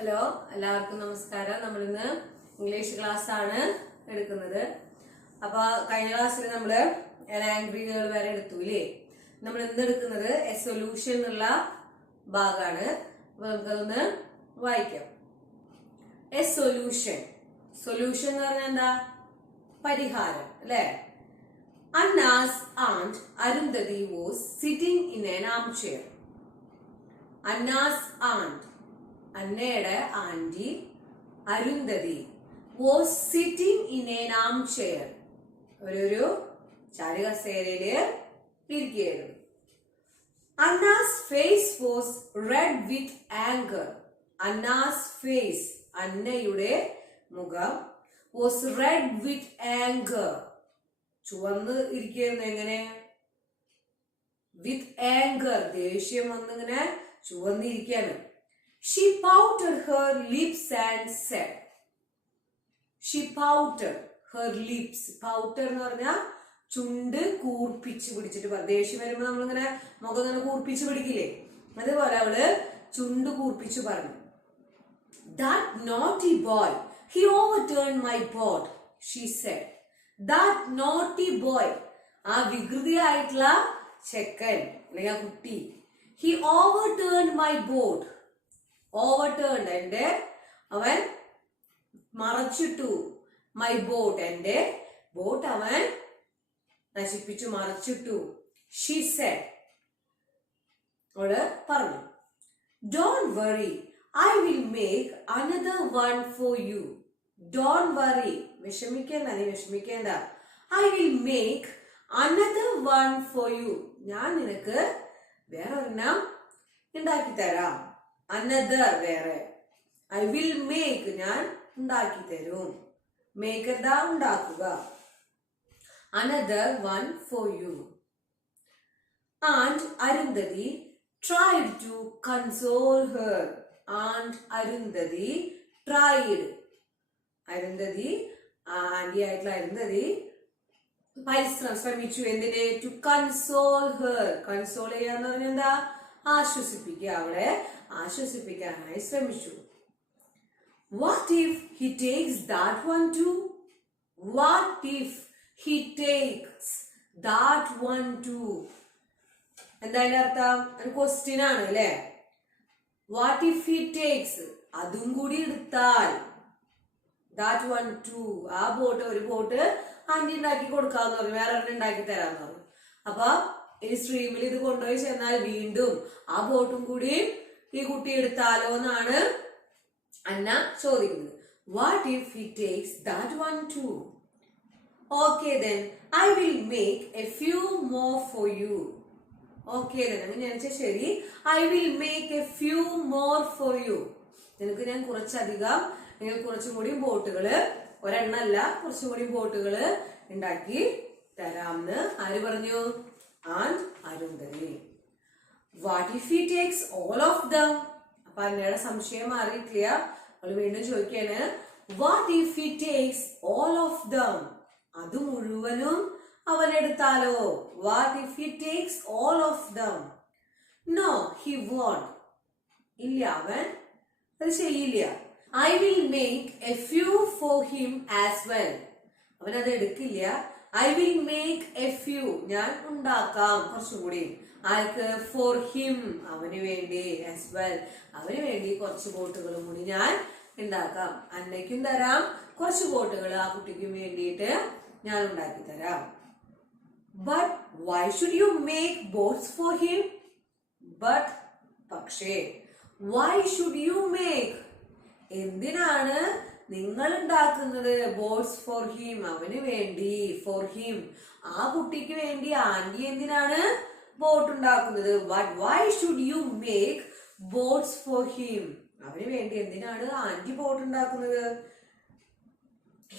Hello, എല്ലാവർക്കും നമസ്കാരം. നമ്മളിന്ന് ഇംഗ്ലീഷ് ക്ലാസ് ആണ് എടുക്കുന്നത്. അപ്പൊ കഴിഞ്ഞ ക്ലാസ്സിൽ നമ്മള് ആംഗ്രികൾ വരെ എടുത്തു ഇല്ലേ? നമ്മൾ ഇന്ന് എടുക്കുന്നത് എ സൊല്യൂഷൻ എന്നുള്ള ഭാഗമാണ്. അപ്പൊ നമുക്കതൊന്ന് വായിക്കാം. A solution. സൊല്യൂഷൻ എന്ന് പറഞ്ഞാൽ എന്താ? പരിഹാരം അല്ലെ? Anna's aunt Arundhati was sitting in an armchair. Anna's aunt, അന്നയുടെ aunty Arundhati was sitting in an armchair. ഒരു ചാരുകസേരയില് ഇരിക്കുകയായിരുന്നു. Anna's face was red with anger. Anna's face, അന്നയുടെ മുഖം was red with anger. ചുവന്ന് ഇരിക്കുകയായിരുന്നു. എങ്ങനെ? വിത്ത് ആംഗർ, ദേഷ്യം വന്നിങ്ങനെ ചുവന്നിരിക്കുകയാണ്. She pouted her lips and said. She pouted her lips. Pouter എന്ന് പറഞ്ഞാൽ ചുണ്ട് കൂർപ്പിച്ച് പിടിച്ചിട്ട്, ദേഷ്യം വരുമ്പോ നമ്മളിങ്ങനെ മുഖം ഇങ്ങനെ കൂർപ്പിച്ച് പിടിക്കില്ലേ, അതുപോലെ അവള് ചുണ്ട് കൂർപ്പിച്ചു പറഞ്ഞു. That naughty boy, he overturned my boat, she said. That naughty boy, ആ വികൃതിയായിട്ടുള്ള ചെക്കൻ അല്ലെങ്കിൽ ആ കുട്ടി, he overturned my boat. Overturned, എന്റെ അവൻ മറച്ചിട്ടു. My boat, എന്റെ ബോട്ട് അവൻ നശിപ്പിച്ചു, മറച്ചിട്ടു. She said, അവള് പറഞ്ഞു. Don't worry, I will make another one for you. Don't worry, വിഷമിക്കേണ്ട, നീ വിഷമിക്കേണ്ട. I will make another one for you. ഞാൻ നിനക്ക് വേറെ ഒരെണ്ണം ഉണ്ടാക്കി തരാം. Another, വേറെ. I will make, ഞാൻ ഉണ്ടാക്കി തരും. Make എന്താ? ഉണ്ടാക്കുക. Another one for you. Aunt Arundhati tried to console her. Aunt Arundhati tried. Arundhati, aunty ആയിട്ടുള്ള അരുന്ധതി ശ്രമിച്ചു. എന്തിനെ? To console her. കൺസോൾ ചെയ്യാന്ന് പറഞ്ഞാൽ എന്താ? ആശ്വസിപ്പിക്കുക. അവളെ ആശ്വസിപ്പിക്കാനായി ശ്രമിച്ചു. What if he takes that one too? What if he takes that one too? എന്താ അതിന്റെ അർത്ഥം? ഒരു ക്വസ്റ്റ്യൻ ആണ് അല്ലെ? What if he takes, അതും കൂടി എടുത്താൽ, that one too, ആ ബോട്ട്, ഒരു ബോട്ട് ആന്റി ഉണ്ടാക്കി കൊടുക്കാന്ന് പറഞ്ഞു, വേറെ ഒരെണ്ണം ഉണ്ടാക്കി തരാന്ന് പറഞ്ഞു. അപ്പൊ ഈ സ്ട്രീമിൽ ഇത് കൊണ്ടുപോയി ചെന്നാൽ വീണ്ടും ആ ബോട്ടും കൂടി ഈ കുട്ടി എടുത്താലോ എന്നാണ് അന്ന ചോദിക്കുന്നത്. What if he takes that one too? Okay then, I will make a few more for you. Okay then, അങ്ങനെ ഞാൻ ശരി, I will make a few more for you. നിനക്ക് ഞാൻ കുറച്ചധികം, നിങ്ങൾ കുറച്ചും കൂടി ബോട്ടുകള്, ഒരെണ്ണല്ല കുറച്ചും കൂടി ബോട്ടുകള് ഉണ്ടാക്കി തരാമെന്ന് ആര് പറഞ്ഞു? And Arundhati. What if he takes all of them? അപ്പൊ അന്നയുടെ സംശയം മാറിയിട്ടില്ല. അവള് വീണ്ടും ചോദിക്കാണ്, What if he takes all of them? അത് മുഴുവനും അവൻ എടുത്താലോ? What if he takes all of them? No, he won't. ഇല്ല, അവൻ അത് ചെയ്യില്ല. I will make a few for him as well. അവൻ അത് എടുക്കില്ല. I will make a few, ഞാൻ ഉണ്ടാക്കാം കുറച്ചുകൂടി. ആർക്ക്? For him, അവന് വേണ്ടി. As well, അവന് വേണ്ടി കുറച്ച് ബോട്ടുകളും കൂടി ഞാൻ ഉണ്ടാക്കാം. അന്നയ്ക്കും തരാം കുറച്ച് ബോട്ടുകൾ, ആ കുട്ടിക്കും വേണ്ടിയിട്ട് ഞാൻ ഉണ്ടാക്കി തരാം. But why should you make boats for him? But, പക്ഷേ, why should you make, എന്തിനാണ് നിങ്ങൾ ഉണ്ടാക്കുന്നത്? ബോട്ട്സ് ഫോർ ഹിം, അവന് വേണ്ടി. ഫോർ ഹിം, ആ കുട്ടിക്ക് വേണ്ടി ആന്റി എന്തിനാണ് ബോട്ട് ഉണ്ടാക്കുന്നത്? Why should you make boats for him, അവന് വേണ്ടി എന്തിനാണ് ആന്റി ബോട്ട് ഉണ്ടാക്കുന്നത്?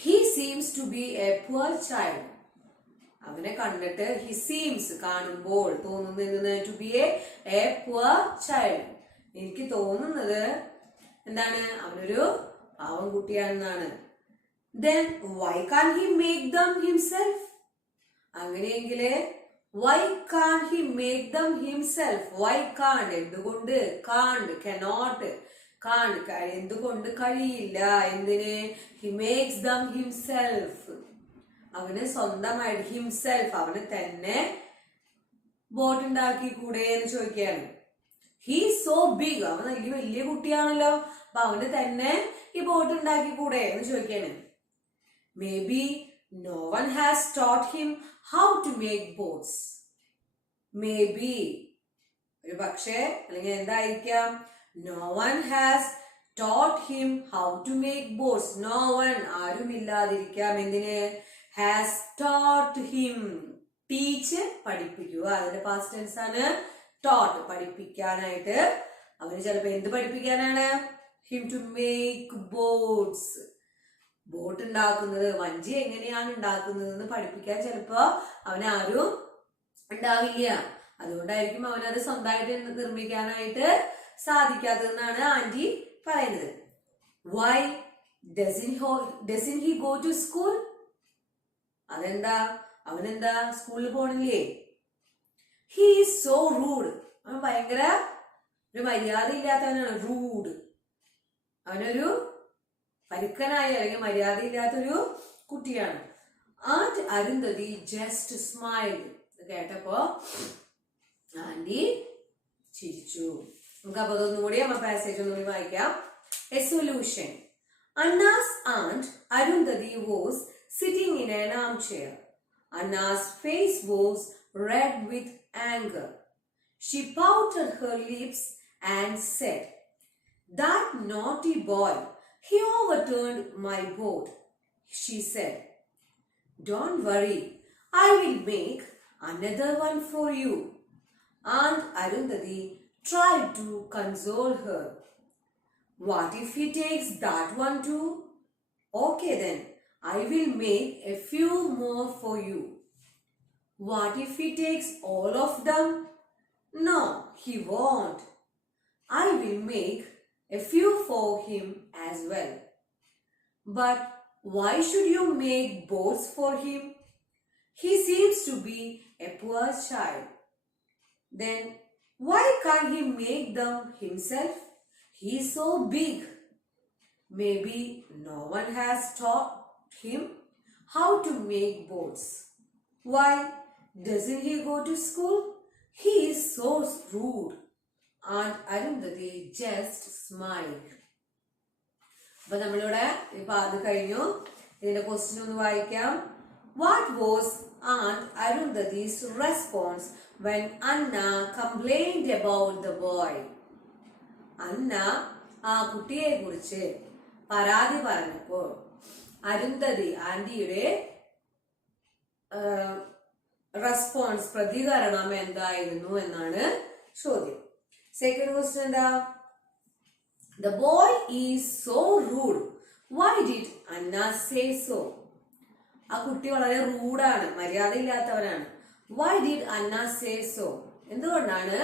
He seems to be a poor child. അവനെ കണ്ടിട്ട്, ഹി സീംസ്, കാണുമ്പോൾ തോന്നുന്നത്, to be a poor child, എനിക്ക് തോന്നുന്നത് എന്താണ്? അവനൊരു പാവം കുട്ടിയാണെന്നാണ്. Then why can't he make them himself? അങ്ങനെയെങ്കില് why can't he make them himself? Why can't, എന്തുകൊണ്ട്? Can't, cannot, എന്തുകൊണ്ട് കഴിയില്ല, എന്തിന്? ഹി മേക്സ് ദം ഹിംസെൽഫ്, അവന് സ്വന്തമായിട്ട്, ഹിംസെൽഫ് അവന് തന്നെ ബോട്ട് ഉണ്ടാക്കി കൂടെ എന്ന് ചോദിക്കുകയാണ്. ഹി സോ ബിഗ്, അവൻ വലിയ കുട്ടിയാണല്ലോ, അപ്പൊ അവന് തന്നെ ഈ ബോട്ട് ഉണ്ടാക്കി കൂടെ എന്ന് ചോദിക്കാണ്. Maybe no one has taught him how to make boats. Maybe ഒരു പക്ഷേ, അല്ലെങ്കിൽ എന്തായിരിക്കാം? No one has taught him how to make boats. No one, ആരുമില്ലാതിരിക്കാം. എന്തിന്? ഹാസ് ടോട്ട് ഹിം, ടീച്ച് പഠിപ്പിക്കുക, അതിന്റെ പാസ്റ്റ് ടെൻസ് ആണ് ടോട്ട്, പഠിപ്പിക്കാനായിട്ട്. അവന് ചിലപ്പോ എന്ത് പഠിപ്പിക്കാനാണ്? Him to make boats, boat ഉണ്ടാക്കുന്നത്, വഞ്ചി എങ്ങനെയാണ് ഉണ്ടാക്കുന്നത് എന്ന് പഠിപ്പിക്കാൻ ചിലപ്പോ അവനാരും ഉണ്ടാവില്ല. അതുകൊണ്ടായിരിക്കും അവനത് സ്വന്തമായിട്ട് നിർമ്മിക്കാനായിട്ട് സാധിക്കാത്തതെന്നാണ് ആന്റി പറയുന്നത്. Why doesn't he go to school? അതെന്താ? അവനെന്താ സ്കൂളിൽ പോണില്ലേ? ഹി ഈസ് സോ റൂഡ്, അവൻ ഭയങ്കര ഒരു മര്യാദ ഇല്ലാത്തവനാണ്. റൂഡ്, അവനൊരു പരുക്കനായ അല്ലെങ്കിൽ മര്യാദ ഇല്ലാത്തൊരു കുട്ടിയാണ്. ആൻഡ് അരുന്ധതി ജസ്റ്റ് സ്മൈൽഡ്, കേട്ടപ്പോ ആന്റി ചിരിച്ചു. നമുക്ക് അപ്പൊ അതൊന്നുകൂടി പാസേജ് ഒന്നുകൂടി വായിക്കാം. A solution. Anna's aunt Arundhati was sitting in an armchair. Anna's face was red with anger. She pouted her lips and said, "That naughty boy, he overturned my boat," she said. "Don't worry, I will make another one for you." Aunt Arundhati tried to console her. "What if he takes that one too? Okay then, I will make a few more for you." "What if he takes all of them?" "No, he won't. I will make a few for him as well." "But why should you make boats for him? He seems to be a poor child." "Then why can't he make them himself? He is so big." "Maybe no one has taught him how to make boats." "Why doesn't he go to school? He is so rude." Aunt Arundhati just smiled. അപ്പൊ നമ്മളിവിടെ ഇപ്പൊ അത് കഴിഞ്ഞു. ഇതിന്റെ question ഒന്ന് വായിക്കാം. What was Aunt Arundhati's response when Anna complained about the boy? അന്ന ആ കുട്ടിയെ കുറിച്ച് പരാതി പറഞ്ഞപ്പോൾ അരുന്ധതി ആന്റിയുടെ റെസ്പോൺസ്, പ്രതികരണം എന്തായിരുന്നു എന്നാണ് ചോദ്യം. സെക്കൻഡ് ക്വസ്റ്റ്യൻ എന്താ? The boy is so rude. Why did Anna say so? ആ കുട്ടി വളരെ റൂഡാണ്, മര്യാദ ഇല്ലാത്തവനാണ്. Why did Anna say so? എന്തുകൊണ്ടാണ്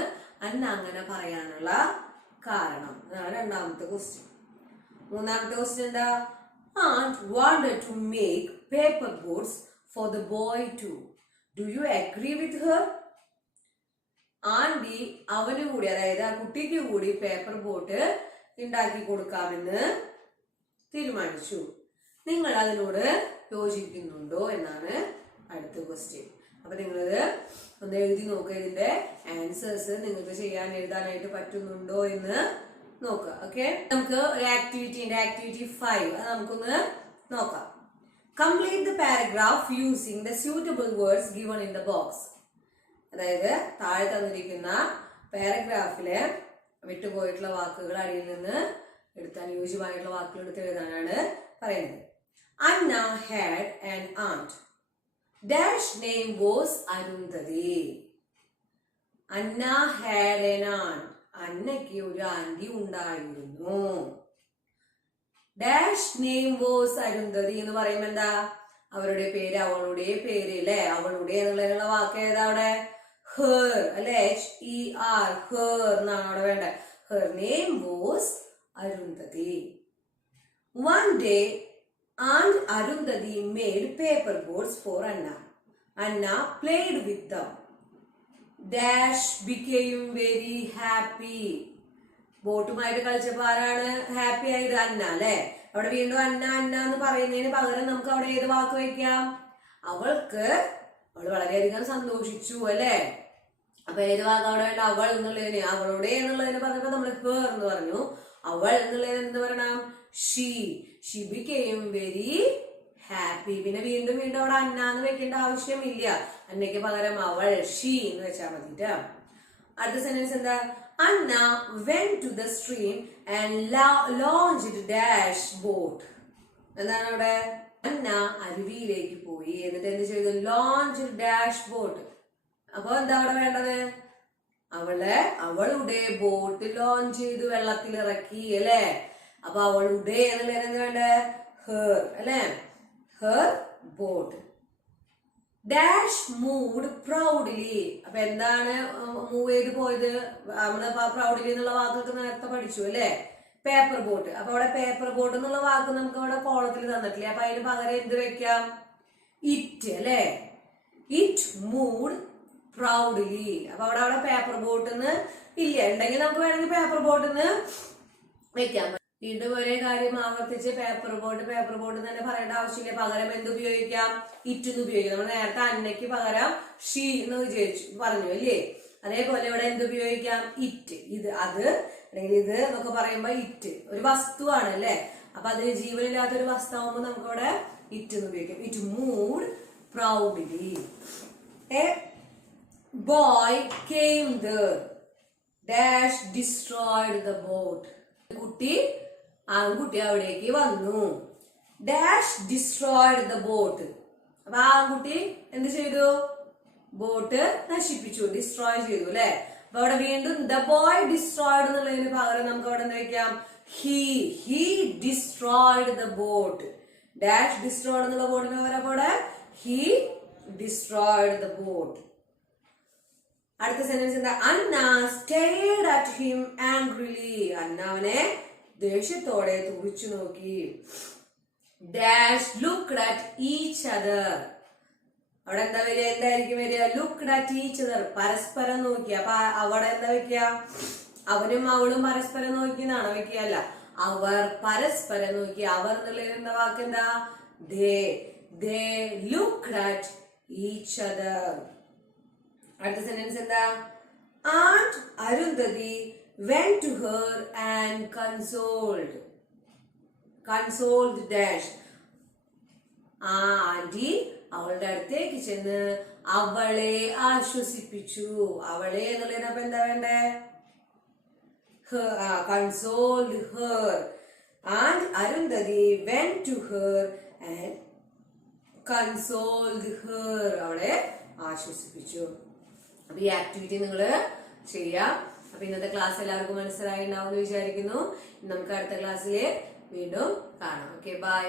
അന്ന അങ്ങനെ പറയാനുള്ള കാരണം? അതാണ് രണ്ടാമത്തെ ക്വസ്റ്റ്യൻ. മൂന്നാമത്തെ ക്വസ്റ്റ്യൻ എന്താ? Aunt wanted to make paper boats for the boy too. Do you agree with her? Aunty അവന് കൂടി, അതായത് ആ കുട്ടിക്ക് കൂടി പേപ്പർ ബോട്ട് ഉണ്ടാക്കി കൊടുക്കാമെന്ന് തീരുമാനിച്ചു. നിങ്ങൾ അതിനോട് യോജിക്കുന്നുണ്ടോ എന്നാണ് അടുത്ത ക്വസ്റ്റ്യൻ. അപ്പൊ നിങ്ങളിത് ഒന്ന് എഴുതി നോക്കുക. ഇതിന്റെ ആൻസേഴ്സ് നിങ്ങൾക്ക് എഴുതാനായിട്ട് പറ്റുന്നുണ്ടോ എന്ന് നോക്കുക. ഓക്കെ, നമുക്ക് ഒരു ആക്ടിവിറ്റി 5 അത് നമുക്കൊന്ന് നോക്കാം. Complete the paragraph using the suitable words given in the box. അതായത് താഴെ തന്നിരിക്കുന്ന പാരഗ്രാഫില് വിട്ടുപോയിട്ടുള്ള വാക്കുകൾ അടിയിൽ നിന്ന് എടുത്താൽ യോജ്യമായിട്ടുള്ള വാക്കുകൾ എടുത്ത് എഴുതാനാണ് പറയുന്നത്. Anna had an aunt. Dash name was Arundhati. Anna had an aunt. അന്നയ്ക്ക് ഒരു ആന്റി ഉണ്ടായിരുന്നു. ഡാഷ് നെയിം വാസ് അരുന്ധതി എന്ന് പറയുമ്പോ എന്താ? അവരുടെ പേര്, അവളുടെ പേര് അല്ലെ? അവളുടെ എന്നുള്ള വാക്ക് ഏതാ അവിടെ? ഹെർ അല്ലെ? HER, ഹെർ എന്നാണ് അവിടെ വേണ്ടത്. Her name was Arundhati. One day, Aunt Arundhati made paper boats for Anna. Anna played with them. Dash became very happy. ബോട്ടുമായിട്ട് കളിച്ചപ്പോ ആരാണ് ഹാപ്പി ആയത്? അന്ന അല്ലെ. അവിടെ വീണ്ടും അന്ന അന്ന എന്ന് പറയുന്നതിന് പകരം നമുക്ക് അവിടെ ഏത് വാക്ക് വയ്ക്കാം? അവൾ വളരെയധികം സന്തോഷിച്ചു അല്ലെ. അപ്പൊ ഏത് വാക്ക് അവിടെ വേണ്ട? അവൾ എന്നുള്ളതിന്, അവളുടെ എന്നുള്ളതിന് പറഞ്ഞപ്പോ നമ്മൾ ഹെർ എന്ന് പറഞ്ഞു. അവൾ എന്നുള്ളതിന് എന്ത് പറയണം? She became very happy. പിന്നെ വീണ്ടും വീണ്ടും അവിടെ അന്ന എന്ന് വെക്കേണ്ട ആവശ്യമില്ല. അന്നയ്ക്ക് പകരം അവൾ ഷീ എന്ന് വെച്ചാൽ മതിട്ടാ. അടുത്ത സെന്റൻസ് എന്താ? അന്ന went to the stream and launched dash boat. എന്താണ് അവിടെ? അന്ന അരുവിയിലേക്ക് പോയി, എന്നിട്ട് എന്ത് ചെയ്തു? Launch dash boat. അപ്പൊ എന്താ അവിടെ വേണ്ടത്? അവളുടെ ബോട്ട് ലോഞ്ച് ചെയ്ത് വെള്ളത്തിൽ ഇറക്കി അല്ലെ. അപ്പൊ അവളുടെ എന്നുള്ളതിന് എന്ത് വേണ്ടേ? ഹെർ അല്ലെ. Her boat. Dash moved proudly. അപ്പൊ എന്താണ് മൂവ് ചെയ്ത് പോയത്? നമ്മള് പ്രൗഡ്ലി എന്നുള്ള വാക്കൊക്കെ നേരത്തെ പഠിച്ചു അല്ലെ. Paper boat. അപ്പൊ അവിടെ പേപ്പർ ബോട്ട് എന്നുള്ള വാക്ക് നമുക്ക് അവിടെ കോളത്തിൽ തന്നിട്ടില്ലേ. അപ്പൊ അതിന് പകരം എന്ത് വെക്കാം? ഇറ്റ് അല്ലെ. It moved proudly. അപ്പൊ അവിടെ പേപ്പർ ബോട്ടെന്ന് ഇല്ല. ഉണ്ടെങ്കിൽ നമുക്ക് വേണമെങ്കിൽ പേപ്പർ ബോട്ടെന്ന് വെക്കാം. വീണ്ടും ഒരേ കാര്യം ആവർത്തിച്ച് പേപ്പർ ബോട്ട് തന്നെ പറയേണ്ട ആവശ്യമില്ല. പകരം എന്ത് ഉപയോഗിക്കാം? ഇറ്റ് എന്ന് ഉപയോഗിക്കാം. നമ്മൾ നേരത്തെ അന്നയ്ക്ക് പകരം ഷീ എന്ന് പറഞ്ഞു അല്ലേ. അതേപോലെ ഇവിടെ എന്ത് ഉപയോഗിക്കാം? ഇറ്റ്. ഇത്, അത് അല്ലെങ്കിൽ ഇത് എന്നൊക്കെ പറയുമ്പോ ഇറ്റ് ഒരു വസ്തുവാണ് അല്ലെ. അപ്പൊ അത് ജീവനില്ലാത്തൊരു വസ്തുവാകുമ്പോ നമുക്ക് ഇവിടെ ഇറ്റ് എന്ന് ഉപയോഗിക്കാം. It moved proudly. A boy came there dash destroyed the boat. ആൺകുട്ടി അവിടേക്ക് വന്നു. Dash destroyed the boat. അപ്പൊ ആൺകുട്ടി എന്ത് ചെയ്തു? ബോട്ട് നശിപ്പിച്ചു, ഡിസ്ട്രോയ് ചെയ്തു അല്ലെ. അപ്പൊ അവിടെ വീണ്ടും ദ ബോയ് ഡിസ്ട്രോയിഡ് എന്നുള്ളതിന് പകരം നമുക്ക് അവിടെ എന്താ വെക്കാം? He destroyed the boat. Dash destroyed എന്നുള്ള ബോട്ടിന് പകരം അവിടെ ഹി ഡിസ്ട്രോയിഡ് ദ ബോട്ട്. അടുത്ത സെന്റൻസ് എന്താ? അന്ന സ്റ്റേർഡ് അറ്റ് ഹിം ആംഗ്രിലി. അന്ന അവനെ ദേഷ്യത്തോടെ തുറിച്ചു നോക്കി. Dash looked at each other. അവിടെ എന്താ വരിക? എന്തായിരിക്കും വരിക? ലുക്ക്ഡ് അറ്റ് ഈച്ച് അതർ, പരസ്പരം നോക്കി. അപ്പൊ അവിടെ എന്താ വെക്കുക? അവനും അവളും പരസ്പരം നോക്കിയെന്നാണോ വെക്കുക? അല്ല, അവർ പരസ്പരം നോക്കി. അവർ എന്നുള്ളതിന് എന്താ വാക്ക്? എന്താ? they looked at each other. അടുത്ത സെന്റൻസ് എന്താ? Aunt Arundhati went to her and consoled dash. Aunty അവളുടെ അടുത്തേക്ക് ചെന്ന് അവളെ ആശ്വസിപ്പിച്ചു. അവളെ എന്നുള്ളതിനപ്പൊ എന്താ വേണ്ടേ? Consoled her. And Arundhati went to her and consoled her. അവളെ ആശ്വസിപ്പിച്ചു. അപ്പൊ ഈ ആക്ടിവിറ്റി നിങ്ങൾ ചെയ്യാം. അപ്പൊ ഇന്നത്തെ ക്ലാസ് എല്ലാവർക്കും മനസ്സിലായി ഉണ്ടാവും എന്ന് വിചാരിക്കുന്നു. നമുക്ക് അടുത്ത ക്ലാസ്സിൽ വീണ്ടും കാണാം. Okay, by.